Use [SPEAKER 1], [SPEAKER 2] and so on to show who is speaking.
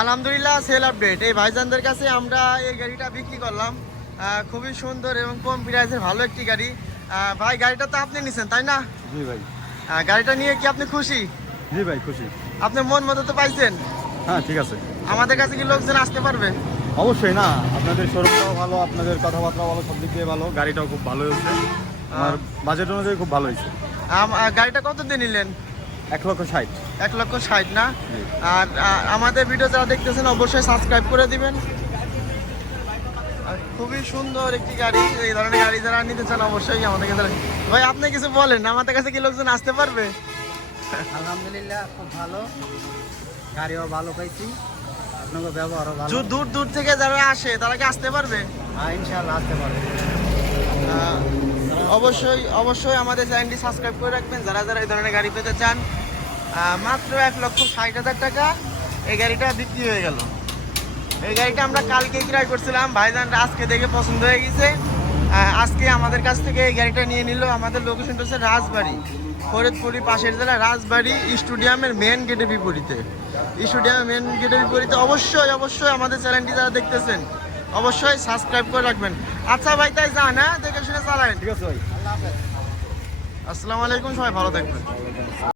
[SPEAKER 1] আলহামদুলিল্লাহ sell update এই ভাইজানদের কাছে আমরা এই গাড়িটা বিক্রি করলাম। খুবই সুন্দর এবং কম প্রাইসের ভালো একটি গাড়ি। ভাই গাড়িটা তো আপনি নিছেন তাই না?
[SPEAKER 2] জি ভাই।
[SPEAKER 1] গাড়িটা নিয়ে কি আপনি খুশি?
[SPEAKER 2] জি ভাই খুশি।
[SPEAKER 1] আপনি মন মতো তো পাইছেন?
[SPEAKER 2] হ্যাঁ ঠিক আছে।
[SPEAKER 1] আমাদের কাছে কি লোকজন আসতে পারবে?
[SPEAKER 2] অবশ্যই না আপনাদের শোরুমটাও ভালো আপনাদের কথাবার্তাও ভালো সব দিক দিয়ে ভালো গাড়িটাও খুব ভালো হয়েছে। আমার বাজেট অনুযায়ী খুব ভালো হয়েছে।
[SPEAKER 1] গাড়িটা কত দিয়ে নিলেন?
[SPEAKER 2] এক লক্ষ ষাট।
[SPEAKER 1] এক লক্ষ ষাট না? আর আমাদের ভিডিও যারা দেখতেছেন অবশ্যই সাবস্ক্রাইব করে দিবেন। আর খুবই সুন্দর একটি গাড়ি এই ধরনের গাড়ি যারা নিতে চান অবশ্যই আমাদের কাছে ভাই আপনি কিছু বলেন আমাদের কাছে কি লোকজন আসতে পারবে?
[SPEAKER 3] আলহামদুলিল্লাহ খুব ভালো। গাড়িও ভালো পাইছি। আপনাকে ব্যবহারও ভালো।
[SPEAKER 1] দূর দূর দূর থেকে যারা আসে তারা কি আসতে পারবে?
[SPEAKER 3] হ্যাঁ ইনশাআল্লাহ আসতে পারে
[SPEAKER 1] আহ, অবশ্যই অবশ্যই আমাদের চ্যানেলটি সাবস্ক্রাইব করে রাখবেন। যারা যারা এই ধরনের গাড়ি পেতে চান মাত্র এক লক্ষ ষাট হাজার টাকা। এই গাড়িটা বিক্রি হয়ে গেল। এই গাড়িটা আমরা কালকে ক্রয় করছিলাম। ভাইজানরা আজকে দেখে পছন্দ হয়ে গেছে। আজকে আমাদের কাছ থেকে এই গাড়িটা নিয়ে নিল আমাদের লোকেশনটা হচ্ছে রাজবাড়ি। ফরিদপুরি পাশের জেলা রাজবাড়ি স্টেডিয়ামের মেন গেটের বিপরীতে। স্টেডিয়ামের মেন গেটের বিপরীতে অবশ্যই অবশ্যই আমাদের চ্যানেলটি যারা দেখতেছেন অবশ্যই সাবস্ক্রাইব করে রাখবেন। আচ্ছা ভাই তাই যান হ্যাঁ? দেখে শুনে চালান।
[SPEAKER 2] ঠিক আছে ভাই।
[SPEAKER 1] আসসালামু আলাইকুম সবাই ভালো থাকবেন।